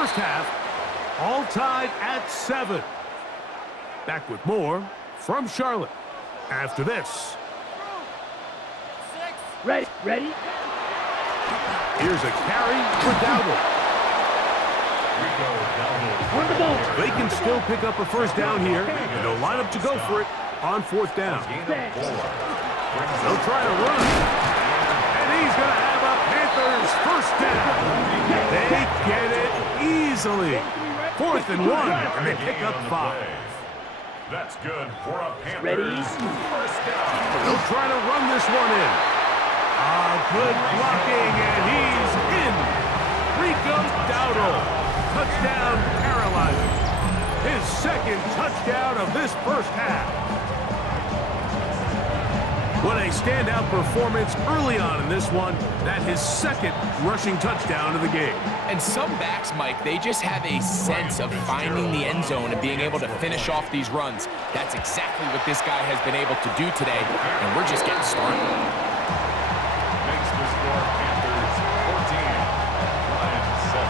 first half, all tied at 7. Back with more from Charlotte after this. Ready. Here's a carry for Dawg. They can still pick up a first down here, and they'll line up to go for it on 4th down. They'll try to run, and he's going to have a Panthers first down. They get it easily. 4th and 1, and they pick up 5. That's good for a Panthers first down. They'll try to run this one in. Good blocking, and he's in. Rico Dowdle. Touchdown, Carolina. His second touchdown of this first half. What a standout performance early on in this one. That his second rushing touchdown of the game. And some backs, Mike, they just have a sense of finding the end zone and being able to finish off these runs. That's exactly what this guy has been able to do today, and we're just getting started. Makes the score Panthers 14, Lions 7.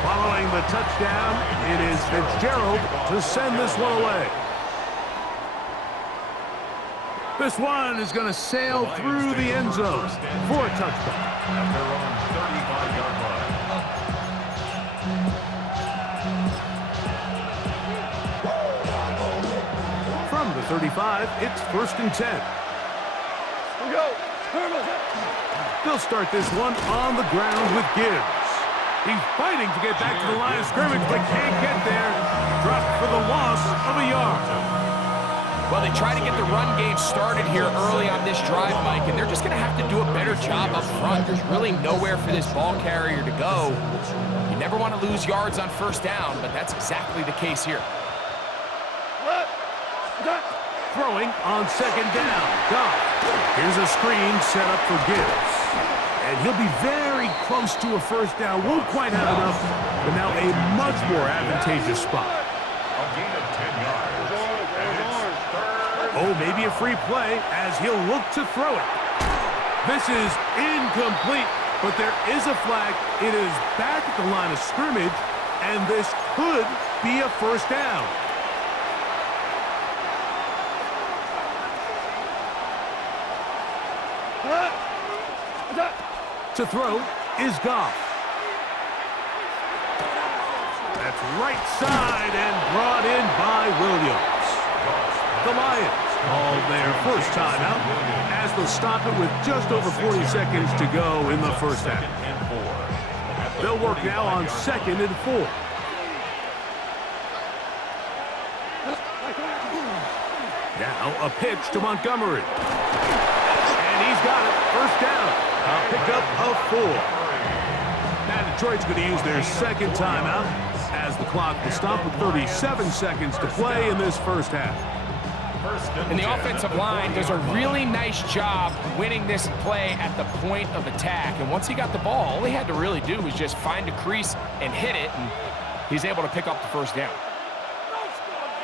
Following the touchdown, it is Fitzgerald to send this one away. This one is going to sail through the end zone for a touchdown. At their own 35-yard line. From the 35, it's 1st and 10. They'll start this one on the ground with Gibbs. He's fighting to get back to the line of scrimmage, but can't get there. Dropped for the loss of a yard. Well, they try to get the run game started here early on this drive, Mike, and they're just going to have to do a better job up front. There's really nowhere for this ball carrier to go. You never want to lose yards on 1st down, but that's exactly the case here. Throwing on 2nd down. Dawg. Here's a screen set up for Gibbs. And he'll be very close to a first down. Won't quite have enough, but now a much more advantageous spot. A gain of 10 yards. And it's 3rd. Oh, maybe a free play as he'll look to throw it. This is incomplete, but there is a flag. It is back at the line of scrimmage, and this could be a first down. To throw is Goff. That's right side and brought in by Williams. The Lions called their first timeout as they'll stop it with just over 40 seconds to go in the first half. They'll work now on 2nd and 4. Now a pitch to Montgomery. And he's got it. First down. A pickup of 4. Now Detroit's going to use their second timeout as the clock will stop with 37 seconds to play in this first half. And the offensive line does a really nice job winning this play at the point of attack. And once he got the ball, all he had to really do was just find a crease and hit it, and he's able to pick up the first down.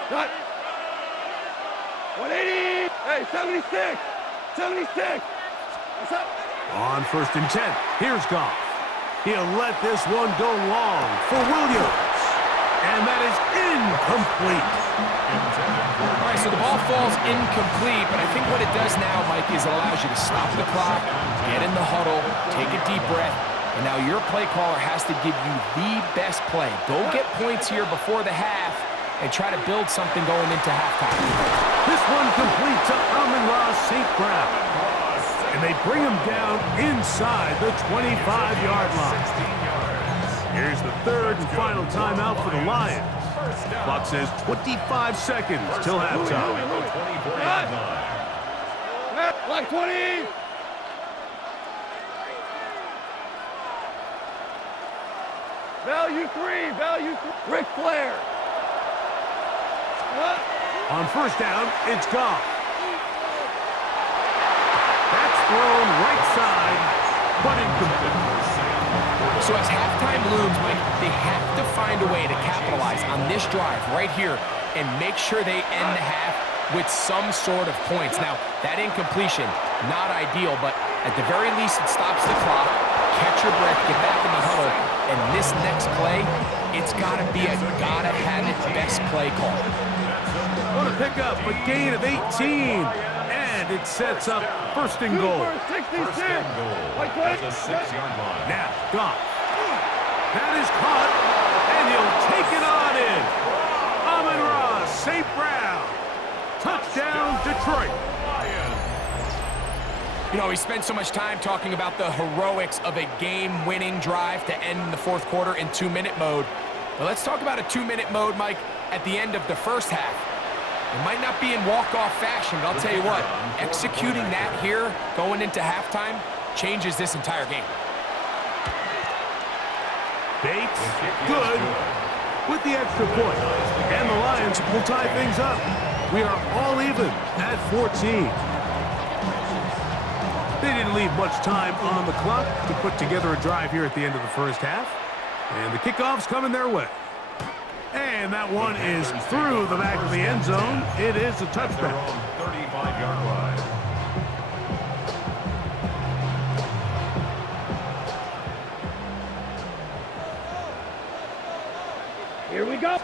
180! Hey, 76! 76! What's up? On 1st and 10, here's Goff. He'll let this one go long for Williams. And that is incomplete. All right, so the ball falls incomplete, but I think what it does now, Mike, is it allows you to stop the clock, get in the huddle, take a deep breath, and now your play caller has to give you the best play. Go get points here before the half and try to build something going into halftime. This one complete to Amon-Ra St. Brown. And they bring him down inside the 25-yard line. Here's the 3rd and final timeout for the Lions. Clock says 25 seconds till halftime. Like 20! Value 3! Ric Flair! On 1st down, it's Goff. That's thrown right side, but incomplete. So as halftime looms, Mike, they have to find a way to capitalize on this drive right here and make sure they end the half with some sort of points. Now, that incompletion, not ideal, but at the very least, it stops the clock, catch your breath, get back in the huddle, and this next play, it's got to be a gotta-have-it best play call. Want to pick up a gain of 18, and it sets up first and goal. 66. First and goal at the 6-yard line. Now, Dawg. That is caught, and he'll take it on in. Amon-Ra St. Brown. Touchdown, Detroit. You know, we spent so much time talking about the heroics of a game-winning drive to end in the fourth quarter in 2-minute mode. But let's talk about a 2-minute mode, Mike, at the end of the first half. It might not be in walk-off fashion, but I'll tell you what, executing that here, going into halftime, changes this entire game. Bates, good, with the extra point. And the Lions will tie things up. We are all even at 14. They didn't leave much time on the clock to put together a drive here at the end of the first half. And the kickoff's coming their way. And that one is through the back of the end zone. It is a touchback. 35-yard line. Here we go.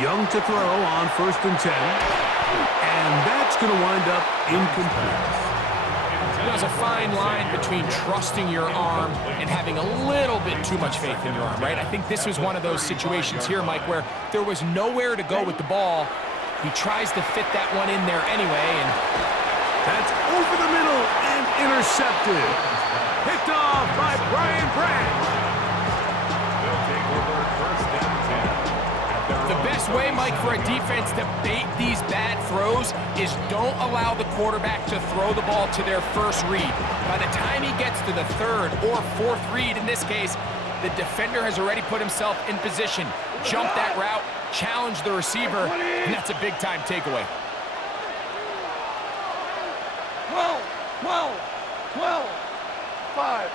Young to throw on 1st and 10. And that's going to wind up incomplete. There's a fine line between trusting your arm and having a little bit too much faith in your arm, right? I think this was one of those situations here, Mike, where there was nowhere to go with the ball. He tries to fit that one in there anyway, and that's over the middle and intercepted. Picked off by Brian Branch. They'll take over first and 10. the best way, Mike, for a defense to bait these bad throws is don't allow the quarterback to throw the ball to their first read. By the time he gets to the third or fourth read, in this case, the defender has already put himself in position, jump that route, challenge the receiver, and that's a big-time takeaway. 12. 5.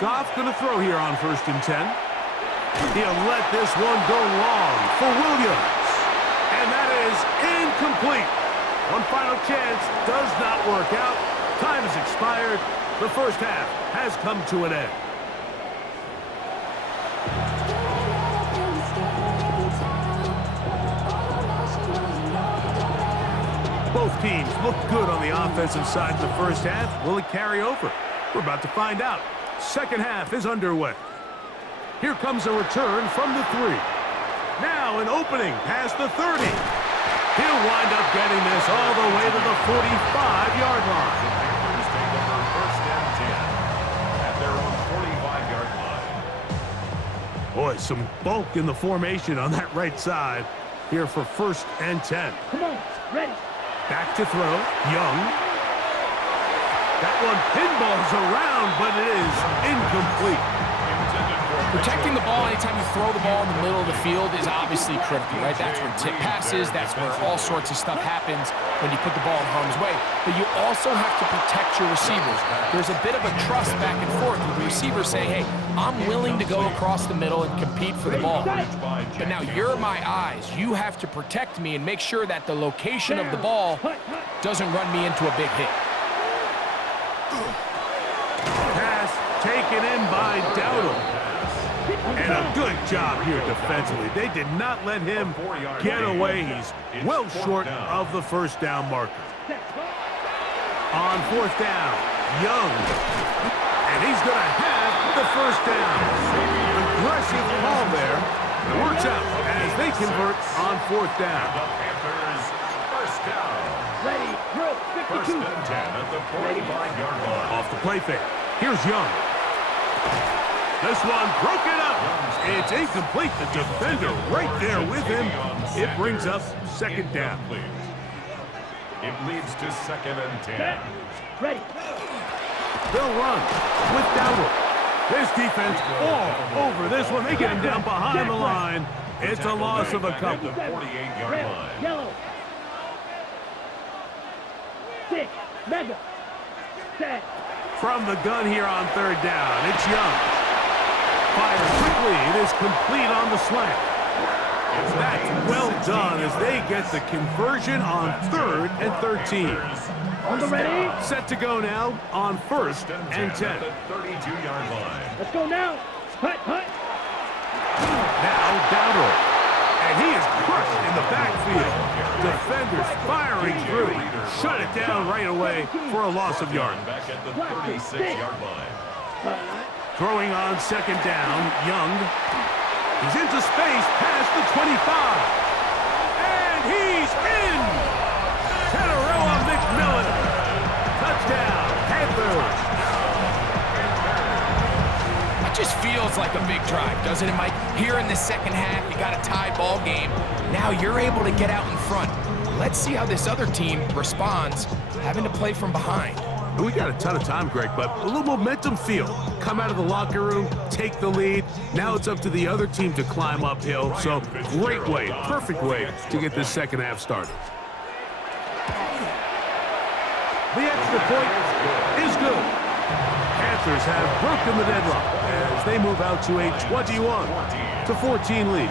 Goff's going to throw here on 1st and 10. He'll let this one go long for Williams. And that is incomplete. One final chance does not work out. Time has expired. The first half has come to an end. Both teams look good on the offensive side in the first half. Will it carry over? We're about to find out. Second half is underway. Here comes a return from the 3. Now an opening past the 30. He'll wind up getting this all the way to the 45-yard line. The Panthers take over first and 10 at their own 45-yard line. Boy, some bulk in the formation on that right side here for 1st and 10. Come on, ready. Back to throw, Young. That one pinballs around, but it is incomplete. Protecting the ball anytime you throw the ball in the middle of the field is obviously critical, right? That's where tip passes, that's where all sorts of stuff happens when you put the ball in harm's way. But you also have to protect your receivers. There's a bit of a trust back and forth with the receiver saying, hey, I'm willing to go across the middle and compete for the ball. But now you're my eyes. You have to protect me and make sure that the location of the ball doesn't run me into a big hit. Pass taken in by Dawg. And a good job here defensively. They did not let him get away. He's well short of the first down marker. On 4th down, Young. And he's going to have the first down. Aggressive call there. It works out as they convert on 4th down. The Panthers first down. Ready, throw, 52. First and 10 at the 45-yard line. Off the play fake. Here's Young. This one broken up. It's incomplete. The defender right there with him. It brings up second down. It leads to 2nd and 10. Ready. They'll run with Dawg. This defense all over this one. They get him down behind the line. It's a loss of a couple. 48-yard Red, line. yellow. 6, mega. 10. From the gun here on 3rd down, it's Young. Fires quickly. It is complete on the slant. That's well done as they get the conversion on 3rd and 13. On the ready? Set to go now on 1st and 10. 32-yard line. Let's go now. Hut, hut. Now Dawg. And he is crushed in the backfield. Defenders firing through. Shut it down right away for a loss of yard. Back at the 36-yard line. Throwing on 2nd down, Young. He's into space past the 25. And he's in! Teteroa McMillan. Touchdown, Panthers. It just feels like a big drive, doesn't it, Mike? Here in the second half, you got a tie ball game. Now you're able to get out in front. Let's see how this other team responds, having to play from behind. We got a ton of time, Greg, but a little momentum feel. Come out of the locker room, take the lead. Now it's up to the other team to climb uphill. So great way, perfect way to get this second half started. The extra point is good. Panthers have broken the deadlock as they move out to a 21-14 lead.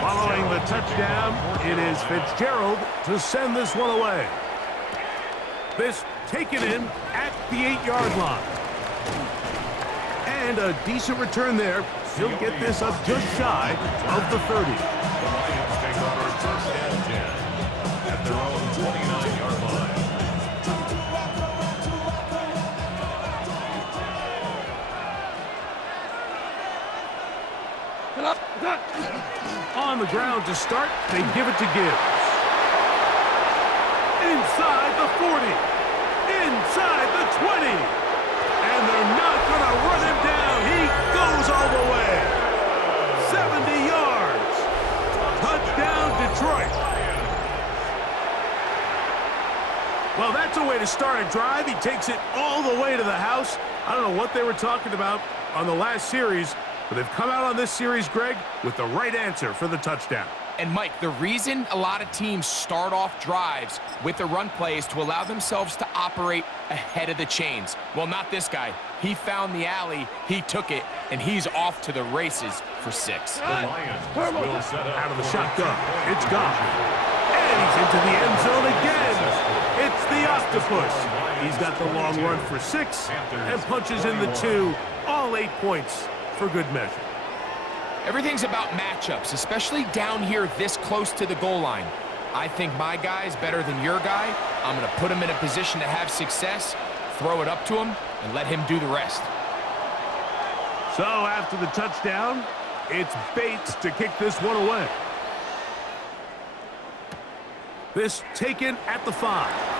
Following the touchdown, it is Fitzgerald to send this one away. This taken in at the 8-yard line. And a decent return there. He'll get this up just shy of the 30. The Lions take over 1st and 10 at their own 29-yard line. On the ground to start, they give it to Gibbs. Inside the 40. Inside the 20. And they're not going to run him down. He goes all the way. 70 yards. Touchdown, Detroit. Well, that's a way to start a drive. He takes it all the way to the house. I don't know what they were talking about on the last series, but they've come out on this series, Greg, with the right answer for the touchdown. And Mike, the reason a lot of teams start off drives with the run play is to allow themselves to operate ahead of the chains. Well, not this guy. He found the alley, he took it, and he's off to the races for 6. The Lions will set up Out of the shotgun. It's gone. And he's into the end zone again. It's the octopus. He's got the long run for 6 and punches in the 2. All 8 points for good measure. Everything's about matchups, especially down here this close to the goal line. I think my guy is better than your guy. I'm going to put him in a position to have success, throw it up to him, and let him do the rest. So after the touchdown, it's Bates to kick this one away. This taken at the 5.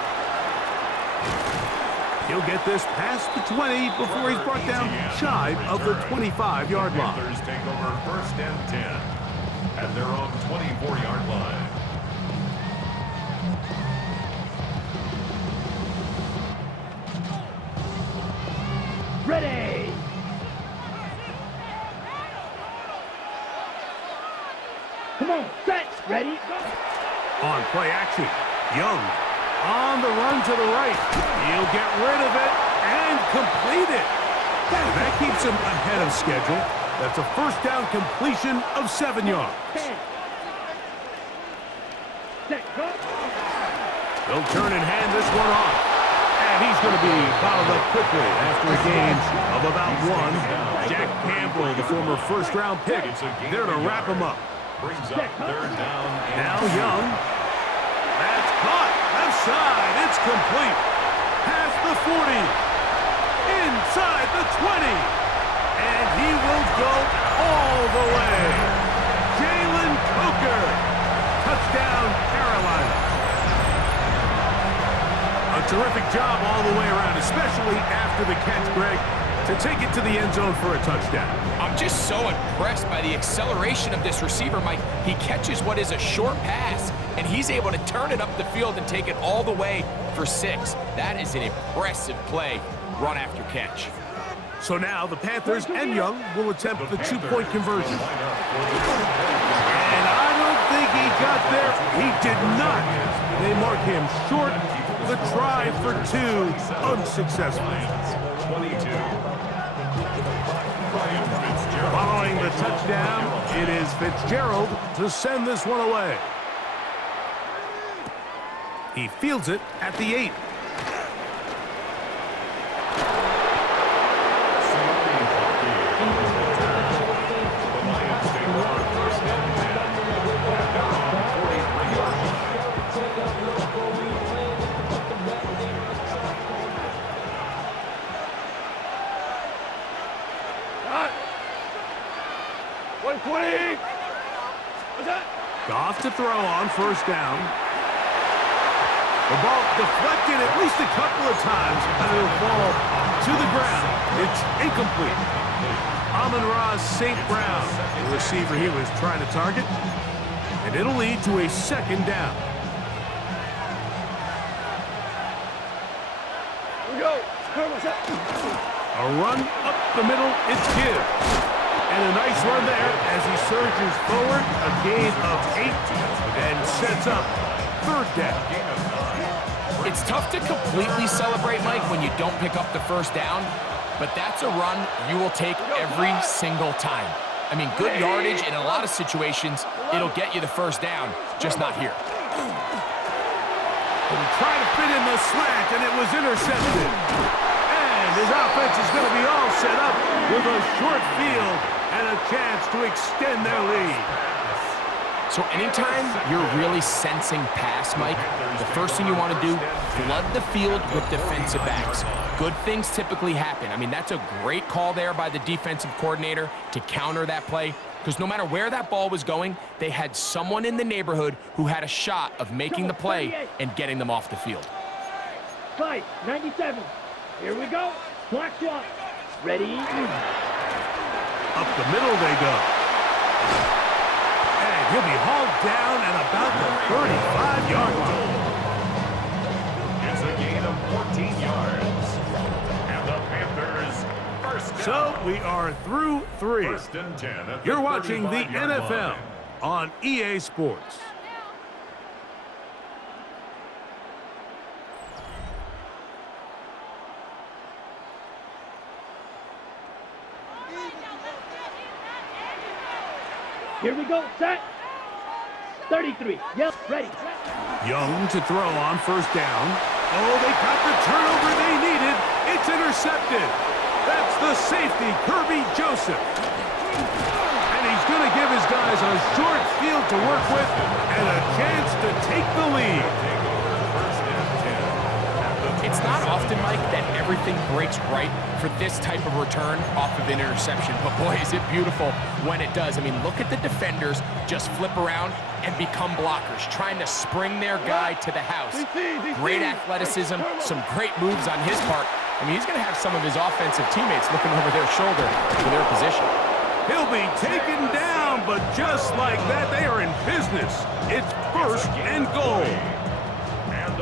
He'll get this past the 20 before he's brought down shy of the 25-yard line. Panthers take over 1st and 10 at their own 24-yard line. Ready. Come on, set, ready, go. On play action, Young on the run to the right. He'll get rid of it and complete it. And that keeps him ahead of schedule. That's a 1st down completion of 7 yards. 10. Set, go. He'll turn and hand this one off. And he's going to be fouled up quickly after a gain of about 1. Jack Campbell, the former 1st-round pick, there to wrap him up. Brings up 3rd down. Now Young. That's caught. Left side. It's complete. Past the 40. Inside the 20. And he will go all the way. Jalen Coker. Touchdown, Carolina. A terrific job all the way around, especially after the catch, Greg, to take it to the end zone for a touchdown. I'm just so impressed by the acceleration of this receiver, Mike. He catches what is a short pass, and he's able to turn it up the field and take it all the way for 6. That is an impressive play, run after catch. So now the Panthers and Young will attempt the 2-point conversion. And I don't think he got there. He did not. They mark him short. The try for 2 unsuccessful. 22. Following the touchdown, It is Fitzgerald to send this one away. He fields it at the 8. Goff to throw on first down. The ball deflected at least a couple of times, and it'll fall to the ground. It's incomplete. Amon-Ra St. Brown, the receiver he was trying to target, and it'll lead to a second down. Here we go. A run up the middle, it's Gibbs. And a nice run there as he surges forward, a gain of 8, and sets up third down. It's tough to completely celebrate, Mike, when you don't pick up the first down, but that's a run you will take every single time. I mean, good yardage, and in a lot of situations, it'll get you the first down, just not here. And trying to fit in the slant, and it was intercepted. And his offense is going to be all set up with a short field and a chance to extend their lead. So anytime you're really sensing pass, Mike, the first thing you want to do, flood the field with defensive backs. Good things typically happen. I mean, that's a great call there by the defensive coordinator to counter that play, because no matter where that ball was going, they had someone in the neighborhood who had a shot of making the play and getting them off the field. Fight, 97. Here we go. Black swap. Ready? Up the middle they go. And he'll be hauled down at about the 35-yard line. It's a gain of 14 yards. And the Panthers first down. So we are through 3. First and 10 at the You're watching the 35-yard NFL line. on EA Sports. Here we go. Set. 33. Yep. Ready. Young to throw on first down. Oh, they got the turnover they needed. It's intercepted. That's the safety, Kirby Joseph. And he's going to give his guys a short field to work with and a chance to take the lead. It's not often, Mike, that everything breaks right for this type of return off of an interception. But boy, is it beautiful when it does. I mean, look at the defenders just flip around and become blockers, trying to spring their guy to the house. Great athleticism, some great moves on his part. I mean, he's going to have some of his offensive teammates looking over their shoulder for their position. He'll be taken down, but just like that, they are in business. It's first and goal.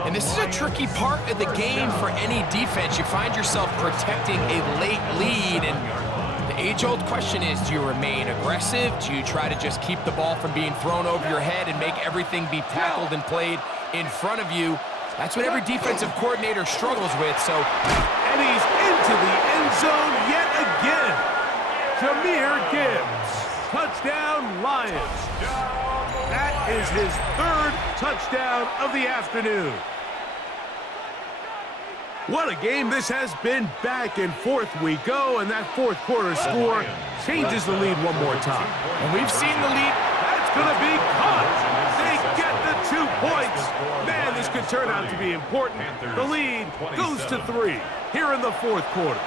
And this is a tricky part of the game for any defense. You find yourself protecting a late lead, and the age-old question is, do you remain aggressive? Do you try to just keep the ball from being thrown over your head and make everything be tackled and played in front of you? That's what every defensive coordinator struggles with, so... And he's into the end zone yet again. Jahmyr Gibbs. Touchdown, Lions. That is his third touchdown of the afternoon. What a game this has been. Back and forth we go, and that fourth quarter score changes the lead one more time. And we've seen the lead. That's going to be caught. They get the 2 points. Man, this could turn out to be important. The lead goes to 3 here in the fourth quarter.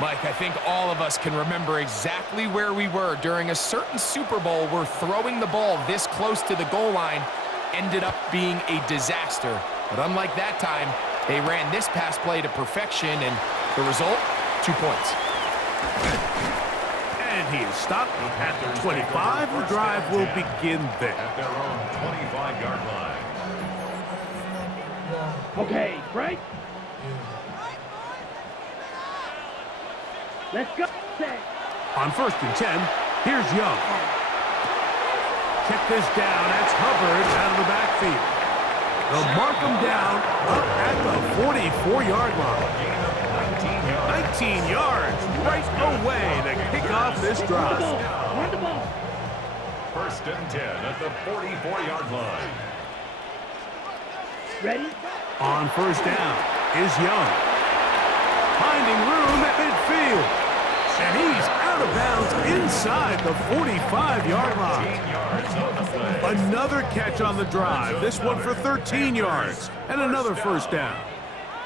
Mike, I think all of us can remember exactly where we were during a certain Super Bowl where throwing the ball this close to the goal line ended up being a disaster. But unlike that time, they ran this pass play to perfection, and the result, 2 points. And he is stopped at the 25. The drive will begin there. At their own 25-yard line. Okay, Frank. Let's go. Set. On first and 10, here's Young. Check this down. That's Hubbard out of the backfield. They'll mark him down up at the 44-yard line. 19 yards right away. The kick off this drive. Run the ball. First and 10 at the 44-yard line. Ready? On first down is Young. Finding room at midfield. And he's out of bounds inside the 45-yard line. 15 yards on the play. Another catch on the drive. This one for 13 yards. And another first down.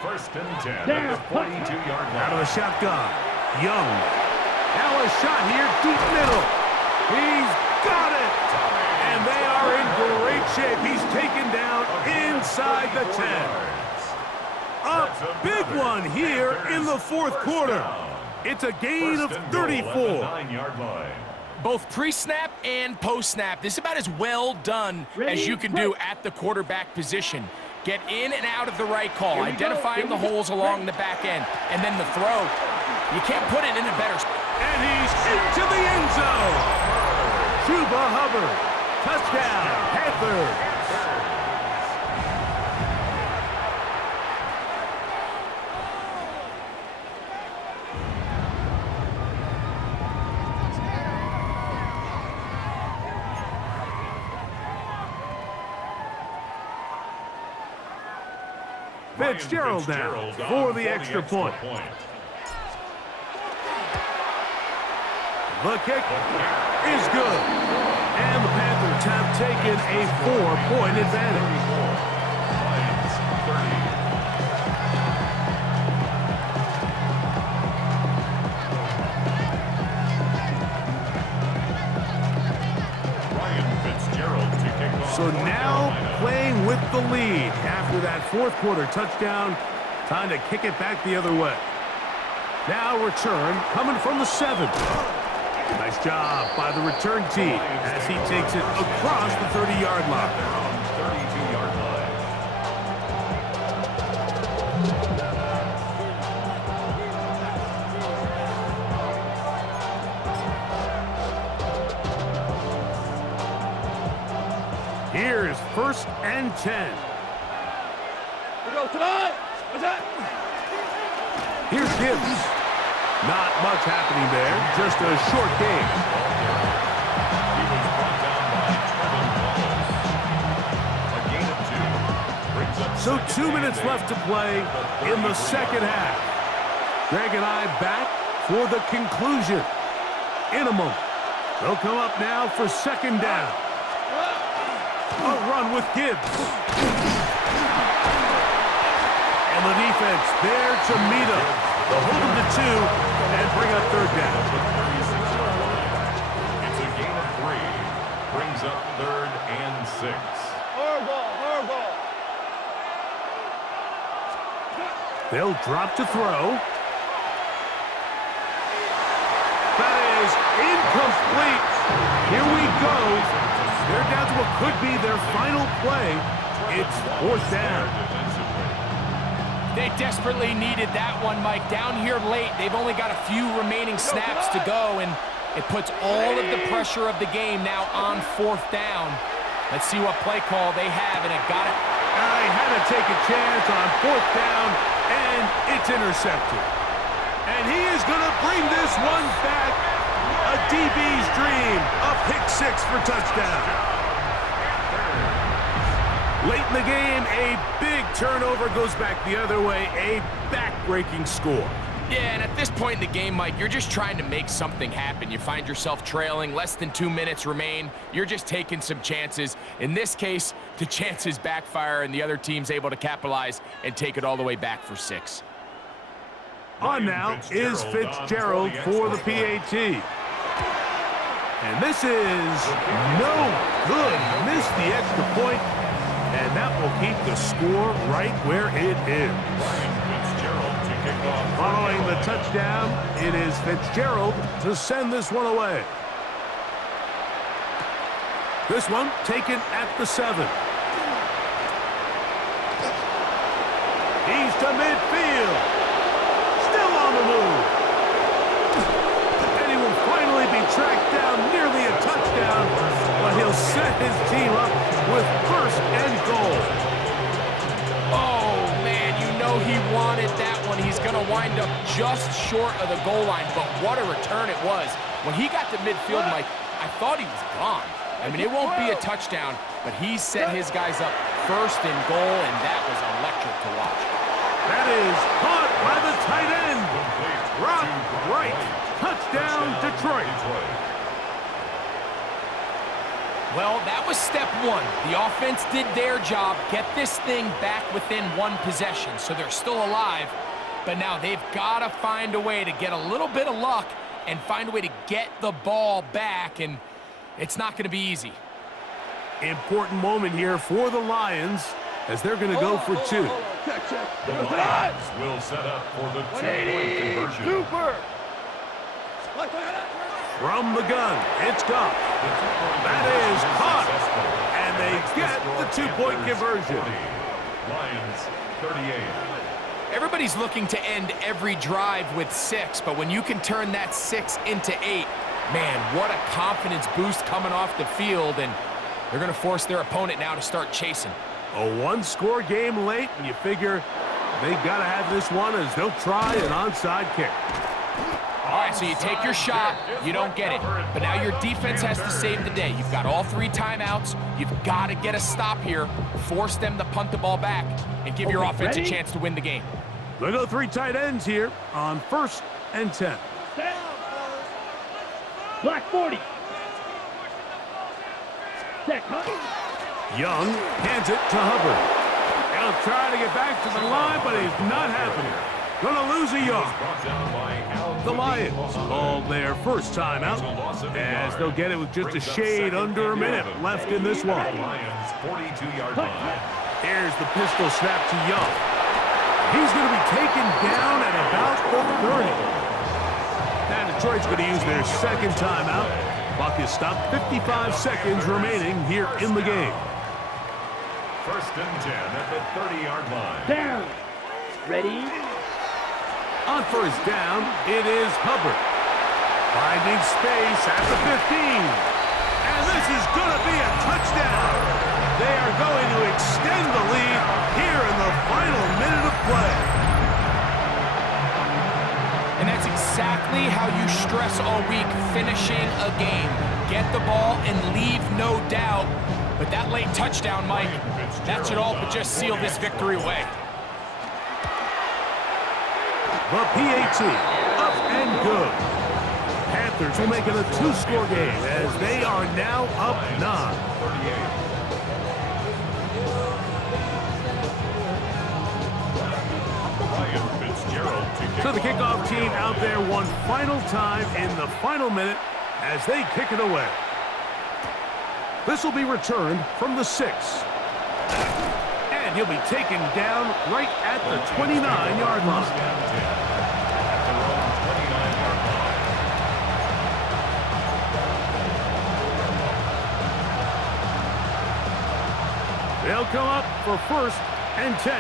First and 10 at the 42-yard Out of line. the shotgun. Young. Now a shot here, deep middle. He's got it. And they are in great shape. He's taken down inside the 10. A big one here in the fourth quarter. It's a gain of 34. 9-yard line. Both pre-snap and post-snap. This is about as well done as you can do at the quarterback position. Get in and out of the right call, identifying the holes along the back end, and then the throw. You can't put it in a better spot. And he's into the end zone. Chuba Hubbard. Touchdown, Panthers. Fitzgerald now for the extra point. The kick is good. And the Panthers have taken a 4-point advantage. Ryan Fitzgerald to kick off. So now playing with the lead after that fourth quarter touchdown. Time to kick it back the other way. Now return coming from the 7. Nice job by the return team as he takes it across the 30-yard line. 32-yard line. Here's first and 10. Here's Gibbs. Not much happening there, just a short game. He was brought down by Trevin Wallace. A gain of 2. Brings up So second 2 minutes and left to play in the second half. Greg and I back for the conclusion in a moment. They'll come up now for second down. A run with Gibbs. And the defense there to meet him. They'll hold him to 2 and bring up third down. the 36-yard line. It's a gain of 3. Brings up third and 6. They'll drop to throw. That is incomplete. Here we go. They're down to what could be their final play. It's fourth down. They desperately needed that one, Mike. Down here late, they've only got a few remaining snaps to go, and it puts all of the pressure of the game now on fourth down. Let's see what play call they have, and it got it. They had to take a chance on fourth down, and it's intercepted. And he is going to bring this one back. A DB's dream. A pick 6 for touchdown. Late in the game, a big turnover goes back the other way. A back-breaking score. Yeah, and at this point in the game, Mike, you're just trying to make something happen. You find yourself trailing, less than 2 minutes remain. You're just taking some chances. In this case, the chances backfire, and the other team's able to capitalize and take it all the way back for 6. On now is Fitzgerald for the PAT. And this is no good. Missed the extra point, and that will keep the score right where it is. Following the touchdown, it is Fitzgerald to send this one away. This one taken at the 7. He's to midfield. Still on the move. And he will finally be tracked down, nearly a touchdown, but he'll set his team up with first and goal. Oh, man, you know he wanted that one. He's going to wind up just short of the goal line, but what a return it was. When he got to midfield, Mike, I thought he was gone. I mean, it won't be a touchdown, but he set his guys up first and goal, and that was electric to watch. That is caught by the tight end. Rock right. Touchdown, Detroit. Well, that was step one. The offense did their job, get this thing back within one possession, so they're still alive. But now they've got to find a way to get a little bit of luck and find a way to get the ball back, and it's not going to be easy. Important moment here for the Lions as they're going to go for two. The Lions will set up for the two-point conversion. Super! From the gun, it's Goff. That is caught. And they get the two-point conversion. Lions 38. Everybody's looking to end every drive with 6, but when you can turn that 6 into 8, man, what a confidence boost coming off the field, and they're going to force their opponent now to start chasing. A one-score game late, and you figure they got to have this one as they'll try an onside kick. All right, so you take your shot, you don't get it. But now your defense has to save the day. You've got all 3 timeouts. You've got to get a stop here, force them to punt the ball back, and give your offense a chance to win the game. They'll go 3 tight ends here on 1st and 10. Black 40. Set, huh? Young hands it to Hubbard. He'll try to get back to the line, but it's not happening. Gonna lose a yard. The Lions called their first timeout as they'll get it with just a shade under a minute left in this one. Lions 42-yard line. Here's the pistol snap to Young. He's going to be taken down at about the 30. And Detroit's going to use their second timeout. Clock is stopped, 55 seconds remaining here in the game. 1st and 10 at the 30-yard line. Down. Ready? On 1st down, it is Hubbard. Finding space at the 15. And this is going to be a touchdown. They are going to extend the lead here in the final minute of play. And that's exactly how you stress all week, finishing a game. Get the ball and leave no doubt. But that late touchdown, Mike, that should all but just seal this victory away. The PAT, up and good. Panthers will make it a 2-score game as they are now up 9. So the kickoff team out there one final time in the final minute as they kick it away. This will be returned from the 6. And he'll be taken down right at the 29-yard line. They'll come up for 1st and 10.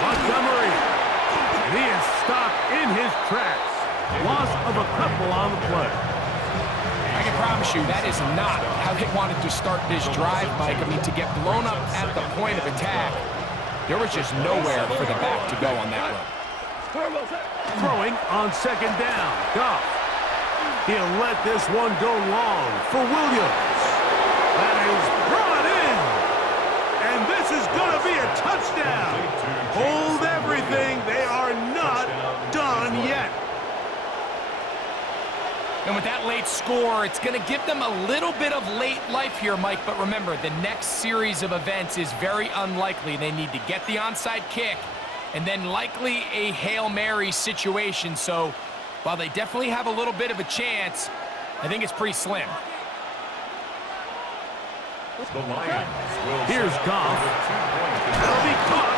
Montgomery. And he is stopped in his tracks. Loss of a couple on the play. I can promise you that is not how they wanted to start this drive, Mike. I mean, to get blown up at the point of attack, there was just nowhere for the back to go on that one. Throwing on 2nd down. Goff. He'll let this one go long for Williams. That is brought in. And this is going to be a touchdown. Hold everything. They are not done yet. And with that late score, it's going to give them a little bit of late life here, Mike. But remember, the next series of events is very unlikely. They need to get the onside kick and then likely a Hail Mary situation. So while they definitely have a little bit of a chance, I think it's pretty slim. Here's Goff. That'll be caught.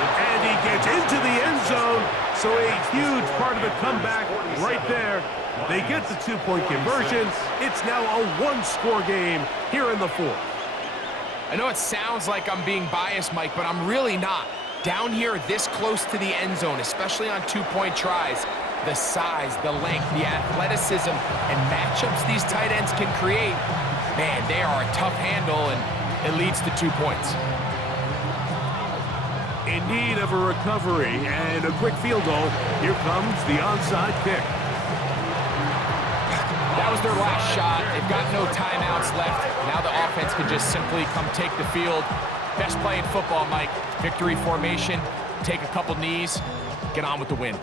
And he gets into the end zone. So a huge part of the comeback right there. They get the 2-point conversion. It's now a 1-score game here in the 4th. I know it sounds like I'm being biased, Mike, but I'm really not. Down here this close to the end zone, especially on 2-point tries, the size, the length, the athleticism, and matchups these tight ends can create, man, they are a tough handle, and it leads to 2 points. In need of a recovery and a quick field goal. Here comes the onside kick. That was their last shot. They've got no timeouts left. Now the offense can just simply come take the field. Best play in football, Mike. Victory formation, take a couple knees, get on with the win.